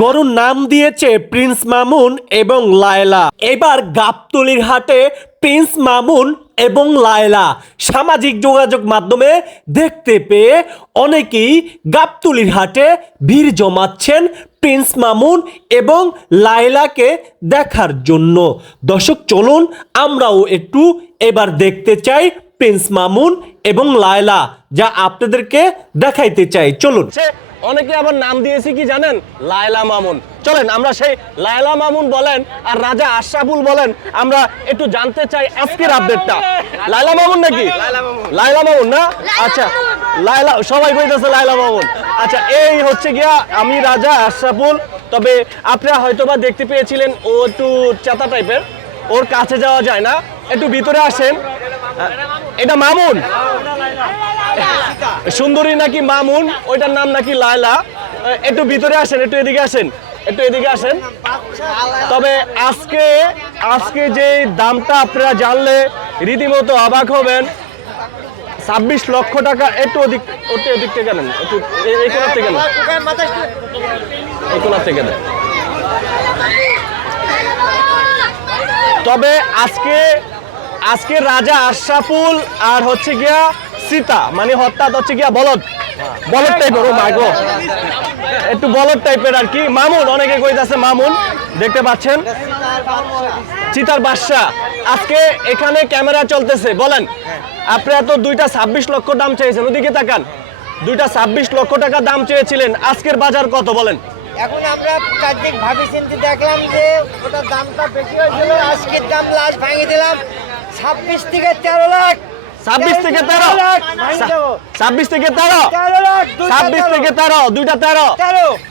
গরুর নাম দিয়েছে প্রিন্স মামুন এবং লায়লা। এবার গাবতলির হাটে প্রিন্স মামুন এবং লায়লা সামাজিক যোগাযোগ মাধ্যমে দেখতে পেয়ে অনেকেই গাবতলির হাটে ভিড় জমাচ্ছেন প্রিন্স মামুন এবং লায়লাকে দেখার জন্য। দর্শক, চলুন আমরাও একটু এবার দেখতে চাই প্রিন্স মামুন এবং লায়লা, যা আপনাদেরকে দেখাইতে চাই। চলুন। অনেকে আবার নাম দিয়েছে কি জানেন? লায়লা মামুন। চলেন আমরা সেই লায়লা মামুন বলেন আর রাজা আশরাফুল বলেন আমরা একটু জানতে চাই আজকের আপডেটটা লায়লা মামুন নাকি? লায়লা মামুন। না? আচ্ছা লায়লা সবাই বলতেছে লায়লা মামুন। আচ্ছা এই হচ্ছে গিয়া আমি রাজা আশরাফুল তবে আপনারা হয়তোবা দেখতে পেয়েছিলেন ও একটু চেতা টাইপের ওর কাছে যাওয়া যায় না। একটু ভিতরে আসেন। এটা মামুন। সুন্দরী নাকি মামুন? ওইটার নাম নাকি লায়লা। একটু ভিতরে আসেন, একটু এদিকে আসেন, একটু এদিকে আসেন। তবে আজকে আজকে যে দামটা আপনারা জানলে রীতিমতো অবাক হবেন। ছাব্বিশ লক্ষ টাকা, একটু অধিক একটু এদিক থেকে নেন, একটু এই- কোনার থেকে এই কোনার থেকে নেন। তবে আজকে আজকে রাজা আশরাফুল আর হচ্ছে গিয়া সীতা মানে হত্যা হচ্ছে গিয়া বলদ। বলদ টাইপের ও একটু বলদ টাইপের আর কি। মামুন, অনেকে কইতাছে মামুন, দেখতে পাচ্ছেন? চিতার বাদশা আজকে এখানে ক্যামেরা চলতেছে, বলেন। আপনারা তো দুইটা ছাব্বিশ লক্ষ দাম চেয়েছেন, ওদিকে তাকান। দুইটা ছাব্বিশ লক্ষ টাকা দাম চেয়েছিলেন, আজকের বাজার কত, বলেন? এখন আমরা চারদিক ভাবি দেখলাম যে ওটার দামটা বেশি হয়েছিল, আজকের দাম লাস্ট ভাঙিয়ে দিলাম। ছাব্বিশ থেকে তেরো লাখ। ছাব্বিশ থেকে তেরো। ছাব্বিশ থেকে তেরো। ছাব্বিশ থেকে তেরো দুইটা তেরো।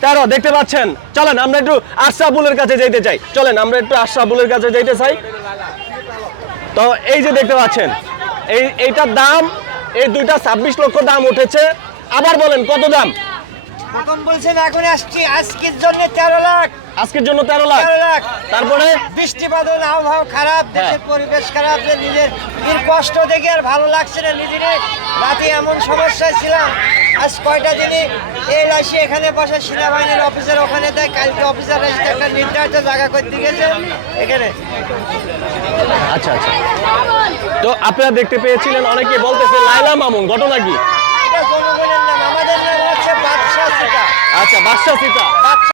তেরো দেখতে পাচ্ছেন? চলেন আমরা একটু আশরাফুলের কাছে যাইতে চাই। চলেন আমরা একটু আশরাফুলের কাছে যাইতে চাই। তো এই যে দেখতে পাচ্ছেন এই এইটার দাম এই দুইটা ছাব্বিশ লক্ষ দাম উঠেছে। আবার বলেন কত দাম? প্রথম বলছেন এখন আসছি। আজকের জন্য তেরো লাখ। আজকের জন্য তেরো লাখ। তেরো লাখ। তারপরে? বৃষ্টি বাদল আবহাওয়া খারাপ হ্যাঁ। দেশের পরিবেশ খারাপ যে নিজের কষ্ট দেখে আর ভালো লাগছে না নিজের। রাতে এমন সমস্যায় ছিলাম। আজ কয়টা দিনে এই আসি এখানে বসে সেনাবাহিনীর অফিসার ওখানে দেয় কালকে অফিসার একটা নির্ধারিত জায়গা করতে গেছে এখানে। আচ্ছা আচ্ছা। তো আপনারা দেখতে পেয়েছিলেন অনেকে বলতেছে লাইলা মামুন ঘটনা কি? এটা জনগণের নাম আমাদের নাম হচ্ছে বাদশাহ সিটা আচ্ছা বাদশা সীতা